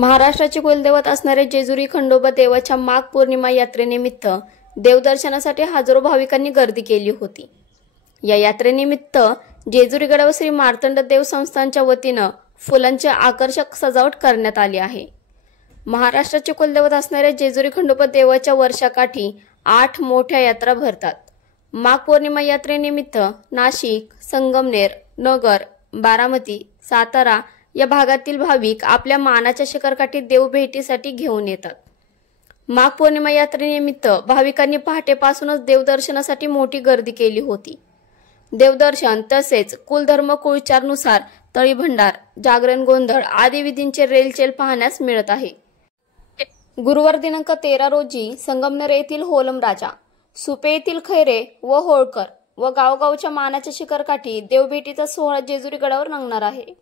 महाराष्ट्राचे कुलदैवत असणारे जेजुरी खंडोबा देवाच्या माघ पौर्णिमा यात्रेनिमित्त देवदर्शनासाठी हजारो भाविकांनी गर्दी केली होती। या यात्रेनिमित्त जेजुरी गडावर श्री मार्तंड देव संस्थानच्या वतीनं फुलांची आकर्षक सजावट करण्यात आली आहे। महाराष्ट्राचे कुलदैवत असणाऱ्या जेजुरी खंडोबा देवाच्या वर्षाकाठी 8 मोठ्या यात्रा भरतात। माघ पौर्णिमा यात्रेनिमित्त नाशिक, संगमनेर, नगर, बारामती, सातारा या भागातील भाविक आपल्या मानाच्या शिखरकाठी देव भेटीसाठी घेऊन येतात। माघ पौर्णिमा यात्रेनिमित्त भाविकांनी पहाटेपासूनच देवदर्शनासाठी मोठी गर्दी केली होती। देवदर्शन तसेच कुलधर्म कुळचारनुसार तळीभंडार, जागरण गोंधळ आदी विधींचे रेलचेल पाहण्यास मिळत आहे। गुरुवार दिनांक 13 रोजी संगमनेर येथील होलम राजा, सुपे येथील खैरे व होळकर व गावगावच्या मानाच्या शिखरकाठी देवभेटीचा सोहळा जेजुरी गडावर रंगणार आहे।